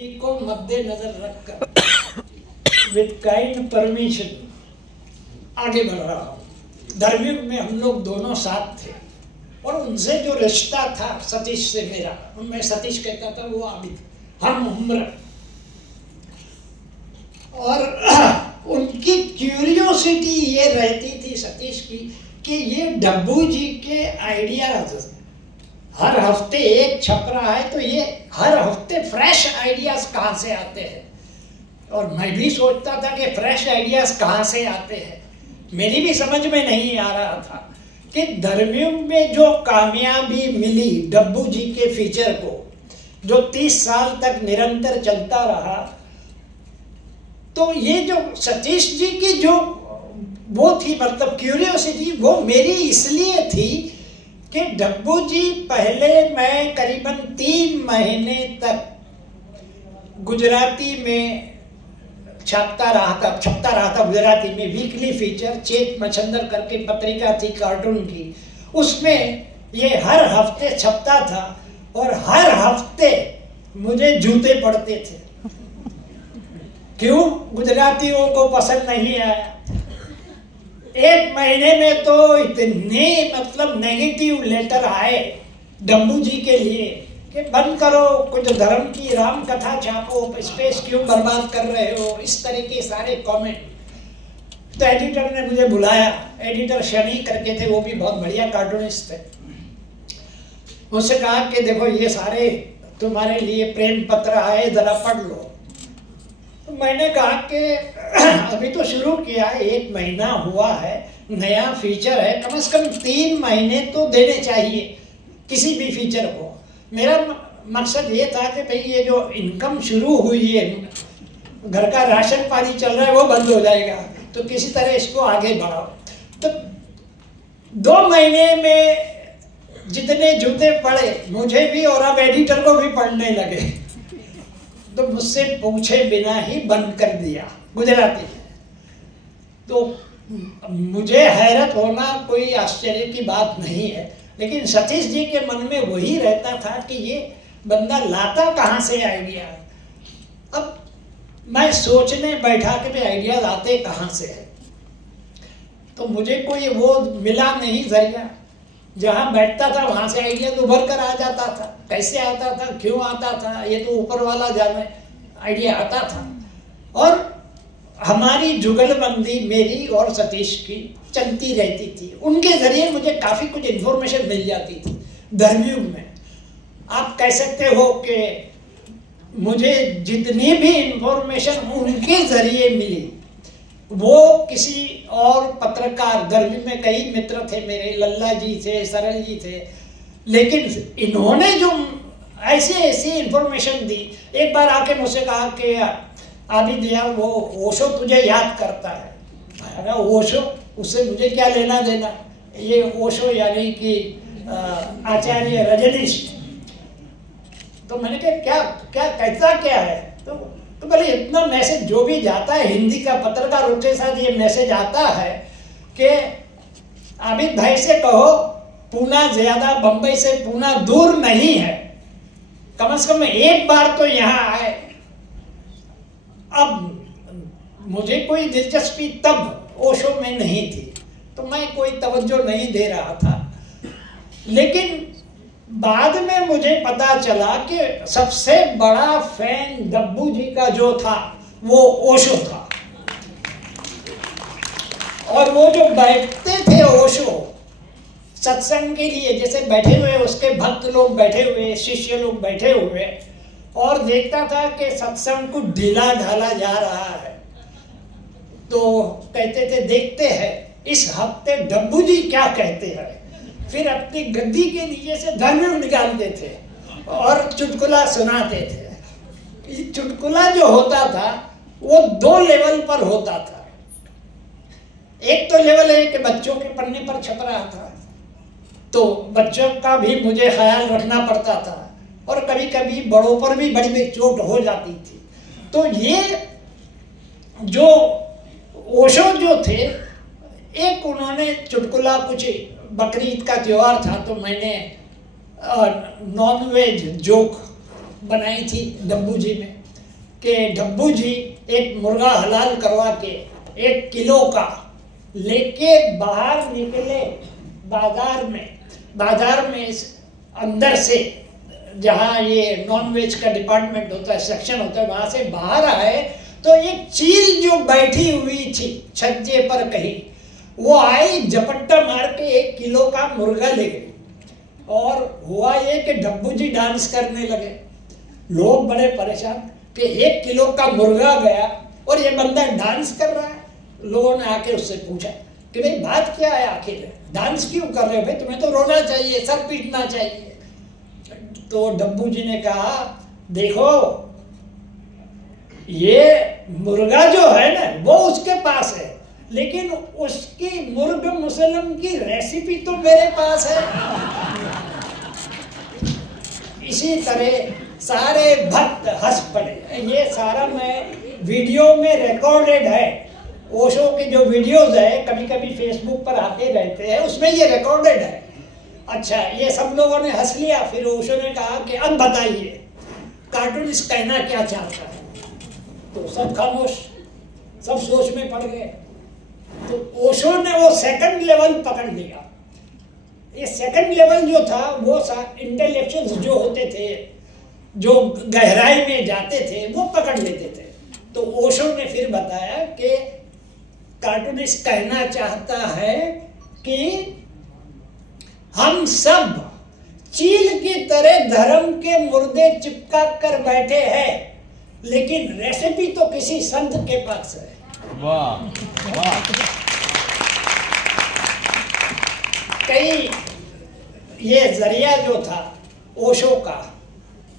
को मद्देनजर रखकर विद काइंड परमिशन आगे बढ़ रहा हूँ। धर्मयुग में हम लोग दोनों साथ थे और उनसे जो रिश्ता था सतीश से मेरा, मैं सतीश कहता था, वो आबिद, हम उम्र, और उनकी क्यूरियोसिटी ये रहती थी सतीश की कि ये डब्बू जी के आइडियाज हर हफ्ते एक छप रहा है, तो ये हर हफ्ते फ्रेश आइडियाज कहाँ से आते हैं। और मैं भी सोचता था कि फ्रेश आइडियाज कहाँ से आते हैं, मेरी भी समझ में नहीं आ रहा था कि धर्मयुग में जो कामयाबी मिली डब्बू जी के फीचर को, जो 30 साल तक निरंतर चलता रहा, तो ये जो सतीश जी की जो वो थी, मतलब क्यूरियोसिटी, वो मेरी इसलिए थी कि डब्बू जी पहले मैं करीबन 3 महीने तक गुजराती में छपता रहा था गुजराती में वीकली फीचर, चेत मछंदर करके पत्रिका थी कार्टून की, उसमें ये हर हफ्ते छपता था और हर हफ्ते मुझे जूते पड़ते थे। क्यों? गुजरातियों को पसंद नहीं आया। 1 महीने में तो इतने मतलब नेगेटिव लेटर आए डब्बू जी के लिए कि बंद करो, कुछ धर्म की राम कथा छापो, स्पेस क्यों बर्बाद कर रहे हो, इस तरह के सारे कमेंट। तो एडिटर ने मुझे बुलाया, एडिटर शनि करके थे, वो भी बहुत बढ़िया कार्टूनिस्ट थे। मुझसे कहा कि देखो ये सारे तुम्हारे लिए प्रेम पत्र आए, जरा पढ़ लो। तो मैंने कहा कि अभी तो शुरू किया है, 1 महीना हुआ है, नया फीचर है, कम से कम 3 महीने तो देने चाहिए किसी भी फीचर को। मेरा मकसद ये था कि भाई ये जो इनकम शुरू हुई है, घर का राशन पानी चल रहा है, वो बंद हो जाएगा, तो किसी तरह इसको आगे बढ़ाओ। तो 2 महीने में जितने जूते पड़े मुझे भी और अब एडिटर को भी पड़ने लगे, तो मुझसे पूछे बिना ही बंद कर दिया गुजराती में। तो मुझे हैरत होना कोई आश्चर्य की बात नहीं है, लेकिन सतीश जी के मन में वही रहता था कि ये बंदा लाता कहाँ से आइडिया। अब मैं सोचने बैठा कि भाई आइडियाज आते कहाँ से है, तो मुझे कोई वो मिला नहीं जरिया। जहाँ बैठता था वहां से आइडिया उभर कर आ जाता था। कैसे आता था, क्यों आता था, ये तो ऊपर वाला जाने, आइडिया आता था। और हमारी जुगलबंदी मेरी और सतीश की चलती रहती थी, उनके जरिए मुझे काफी कुछ इंफॉर्मेशन मिल जाती थी धर्मयुग में। आप कह सकते हो कि मुझे जितनी भी इंफॉर्मेशन उनके जरिए मिली, वो किसी और पत्रकार, धर्मयुग में कई मित्र थे मेरे, लल्ला जी थे, सरल जी थे, लेकिन इन्होंने जो ऐसी ऐसी इंफॉर्मेशन दी। एक बार आके मुझसे कहा कि आबिद यार, वो ओशो तुझे याद करता है। ओशो, उससे मुझे क्या लेना देना, ये ओशो यानी कि आचार्य रजनीश। तो मैंने कहा क्या कहता क्या है, तो बोले इतना मैसेज जो भी जाता है, हिंदी का पत्रकारों के साथ ये मैसेज आता है कि आबिद भाई से कहो पूना ज्यादा बंबई से पूना दूर नहीं है, कम से कम एक बार तो यहाँ आए। अब मुझे कोई दिलचस्पी तब ओशो में नहीं थी, तो मैं कोई तवज्जो नहीं दे रहा था। लेकिन बाद में मुझे पता चला कि सबसे बड़ा फैन डब्बू जी का जो था वो ओशो था। और वो जो बैठते थे ओशो सत्संग के लिए, जैसे बैठे हुए उसके भक्त लोग बैठे हुए, शिष्य लोग बैठे हुए, और देखता था कि सत्संग को ढीला ढाला जा रहा है, तो कहते थे देखते हैं इस हफ्ते डब्बू जी क्या कहते हैं। फिर अपनी गद्दी के नीचे से धर्मयुग निकालते थे और चुटकुला सुनाते थे। ये चुटकुला जो होता था वो 2 लेवल पर होता था। एक तो लेवल है कि बच्चों के पन्ने पर छप रहा था, तो बच्चों का भी मुझे ख्याल रखना पड़ता था, और कभी कभी बड़ों पर भी बड़ी चोट हो जाती थी। तो ये जो ओशो जो थे, एक उन्होंने चुटकुला, कुछ बकरीद का त्योहार था, तो मैंने नॉन वेज जोक बनाई थी डब्बू जी में। कि डब्बू जी एक मुर्गा हलाल करवा के 1 किलो का लेके बाहर निकले बाजार में अंदर से, जहाँ ये नॉन वेज का डिपार्टमेंट होता है, सेक्शन होता है, वहां से बाहर आए तो एक चील जो बैठी हुई थी छज्जे पर कहीं, वो आई झपट्टा मार के 1 किलो का मुर्गा ले गई। और हुआ ये कि डब्बू जी डांस करने लगे। लोग बड़े परेशान कि 1 किलो का मुर्गा गया और ये बंदा डांस कर रहा है। लोगों ने आके उससे पूछा कि भाई बात क्या है, आखिर डांस क्यों कर रहे हो भाई, तुम्हें तो रोना चाहिए, सर पीटना चाहिए। तो डब्बू जी ने कहा, देखो ये मुर्गा जो है ना वो उसके पास है, लेकिन उसकी मुर्ग मुसलम की रेसिपी तो मेरे पास है। इसी तरह सारे भक्त हंस पड़े। ये सारा मैं वीडियो में रिकॉर्डेड है, ओशो के जो वीडियोस है कभी कभी फेसबुक पर आते रहते हैं, उसमें ये रिकॉर्डेड है। अच्छा, ये सब लोगों ने हंस लिया। फिर ओशो ने कहा कि अब बताइए कार्टूनिस्ट कहना क्या चाहता है। तो सब खामोश, सब सोच में पड़ गए। तो ओशो ने वो सेकंड लेवल पकड़ लिया। ये सेकंड लेवल जो था वो इंटेलेक्चुअल्स जो होते थे, जो गहराई में जाते थे, वो पकड़ लेते थे। तो ओशो ने फिर बताया कि कार्टूनिस्ट कहना चाहता है कि हम सब चील की तरह धर्म के मुर्दे चिपका कर बैठे हैं, लेकिन रेसिपी तो किसी संत के पास है। वाह वाह। कई ये जरिया जो था ओशो का,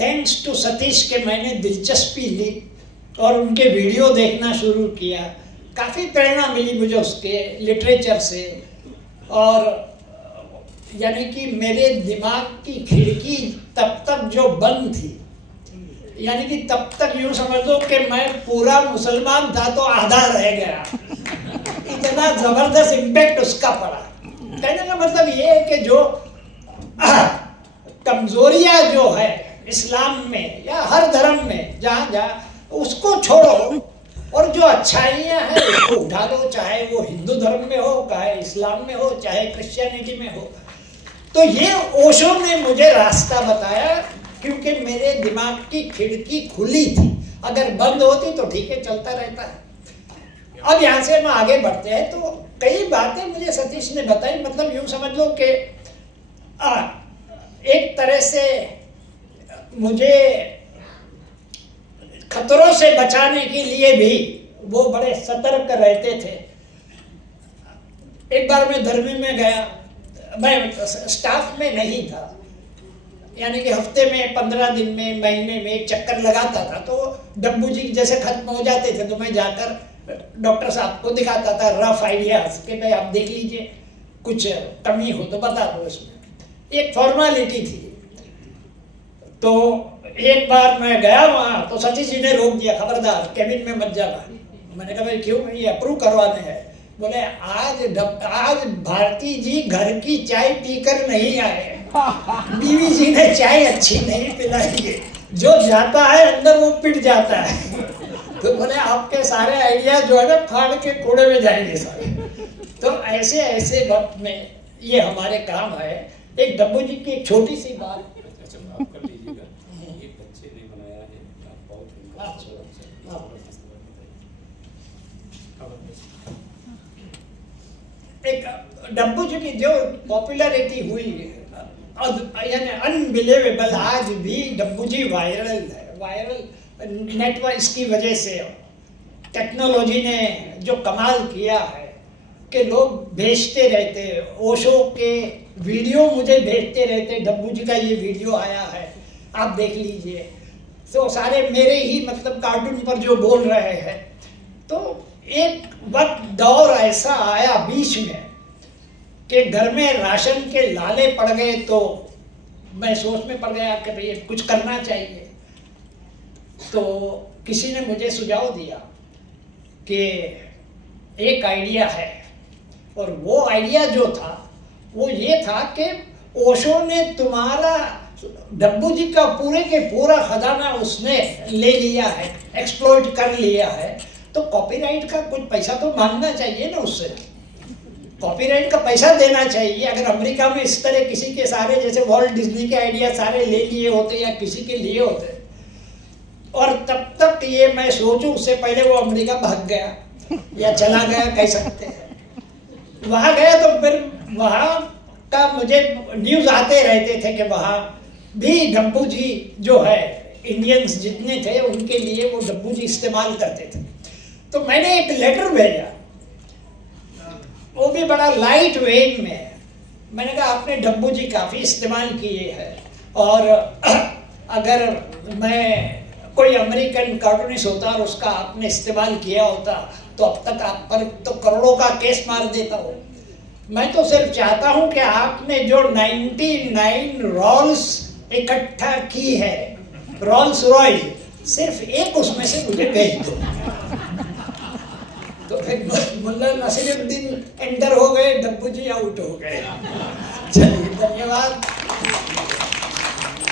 थैंक्स टू सतीश के मैंने दिलचस्पी ली और उनके वीडियो देखना शुरू किया। काफ़ी प्रेरणा मिली मुझे उसके लिटरेचर से, और यानी कि मेरे दिमाग की खिड़की तब तक जो बंद थी, यानी कि तब तक यूं समझ लो कि मैं पूरा मुसलमान था तो आधा रह गया। इतना जबरदस्त इम्पैक्ट उसका पड़ा। कहने का मतलब ये है कि जो कमजोरियां जो है इस्लाम में या हर धर्म में, जहाँ जहाँ उसको छोड़ो, और जो अच्छाइयाँ हैं उसको उठा लो, चाहे वो हिंदू धर्म में हो, चाहे इस्लाम में हो, चाहे क्रिश्चियनिटी में हो। तो ये ओशो ने मुझे रास्ता बताया, क्योंकि मेरे दिमाग की खिड़की खुली थी। अगर बंद होती तो ठीक है, चलता रहता है। अब यहाँ से हम आगे बढ़ते हैं। तो कई बातें मुझे सतीश ने बताई, मतलब यूं समझ लो कि एक तरह से मुझे खतरों से बचाने के लिए भी वो बड़े सतर्क रहते थे। एक बार मैं धर्मी में गया, मैं स्टाफ में नहीं था, यानी कि हफ्ते में 15 दिन में महीने में एक चक्कर लगाता था। तो डब्बू जी जैसे खत्म हो जाते थे तो मैं जाकर डॉक्टर साहब को दिखाता था रफ आइडियाज कि भाई आप देख लीजिए, कुछ कमी हो तो बता दो। इसमें एक फॉर्मेलिटी थी। तो एक बार मैं गया वहां तो सतीश जी ने रोक दिया, खबरदार केबिन में मत जाना। मैंने कहा भाई क्यों, ये अप्रूव करवाने हैं। बोले आज भारती जी घर की चाय पीकर नहीं आए, बीवी जी ने चाय अच्छी नहीं पिलाई है, जो जाता है अंदर वो पिट जाता है। तो बोले आपके सारे आइडिया जो है ना फाड़ के कूड़े में जाएंगे सारे। तो ऐसे ऐसे वक्त में ये हमारे काम है। एक डब्बू जी की एक छोटी सी बात, आप कर लीजिएगा, ये बच्चे ने बनाया है, आप बहुत एक डब्बू जी की जो पॉपुलैरिटी हुई, यानी अनबिलीवेबल, आज भी डब्बू जी वायरल है। वायरल नेटवर्क इसकी वजह से, टेक्नोलॉजी ने जो कमाल किया है कि लोग भेजते रहते, ओशो के वीडियो मुझे भेजते रहते, डब्बू जी का ये वीडियो आया है आप देख लीजिए। तो सारे मेरे ही मतलब कार्टून पर जो बोल रहे हैं। तो एक वक्त दौर ऐसा आया बीच में कि घर में राशन के लाले पड़ गए, तो मैं सोच में पड़ गया कि भाई कुछ करना चाहिए। तो किसी ने मुझे सुझाव दिया कि एक आइडिया है, और वो आइडिया जो था वो ये था कि ओशो ने तुम्हारा डब्बू जी का पूरे के पूरा खजाना उसने ले लिया है, एक्सप्लॉइट कर लिया है, तो कॉपीराइट का कुछ पैसा तो मांगना चाहिए ना उससे, कॉपीराइट का पैसा देना चाहिए। अगर अमेरिका में इस तरह किसी के सारे जैसे वॉल्ट डिज्नी के आइडिया सारे ले लिए होते या किसी के लिए होते, और तब तक ये मैं सोचूं उससे पहले वो अमेरिका भाग गया या चला गया कह सकते हैं। वहां गया तो फिर वहां का मुझे न्यूज आते रहते थे कि वहां भी डब्बू जी जो है इंडियंस जितने थे उनके लिए वो डब्बू जी इस्तेमाल करते थे। तो मैंने एक लेटर भेजा, वो भी बड़ा लाइट वेट में। मैंने कहा आपने डब्बू जी काफी इस्तेमाल किए हैं, और अगर मैं कोई अमेरिकन कार्टूनिस्ट होता और उसका आपने इस्तेमाल किया होता तो अब तक आप पर तो करोड़ों का केस मार देता हो। मैं तो सिर्फ चाहता हूं कि आपने जो 99 रॉल्स इकट्ठा की है, रॉल्स रॉयस, सिर्फ एक उसमें से मुझे भेज दो। तो फिर मुल्ला नसीरुद्दीन एंटर हो गए, डब्बू जी आउट हो गए। चलिए धन्यवाद।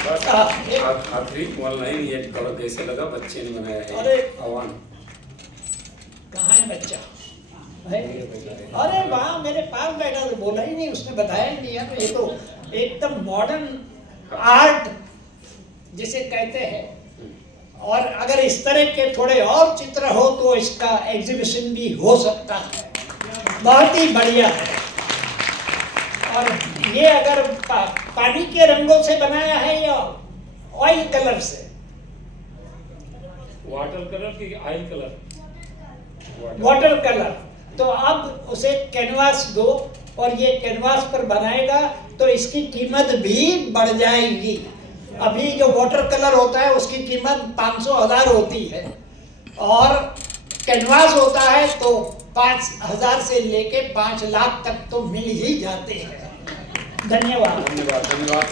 आखिरी वन लाइन ये कलर कैसे लगा, बच्चे ने बनाया है। अरे आवान कहाँ है बच्चा? अरे वाह, मेरे पास बैठा तो बोला ही नहीं, उसने बताया ही नहीं। यार ये तो एकदम मॉडर्न आर्ट जिसे कहते हैं, और अगर इस तरह के थोड़े और चित्र हो तो इसका एग्जीबिशन भी हो सकता है, बहुत ही बढ़िया है। और ये अगर पानी के रंगों से बनाया है या ऑयल कलर से? वाटर कलर की ऑयल कलर? Water colour. तो अब उसे कैनवास दो और ये कैनवास पर बनाएगा तो इसकी कीमत भी बढ़ जाएगी। अभी जो वाटर कलर होता है उसकी कीमत 500,000 होती है, और कैनवास होता है तो 5,000 से लेके 5 लाख तक तो मिल ही जाते हैं। धन्यवाद। धन्यवाद।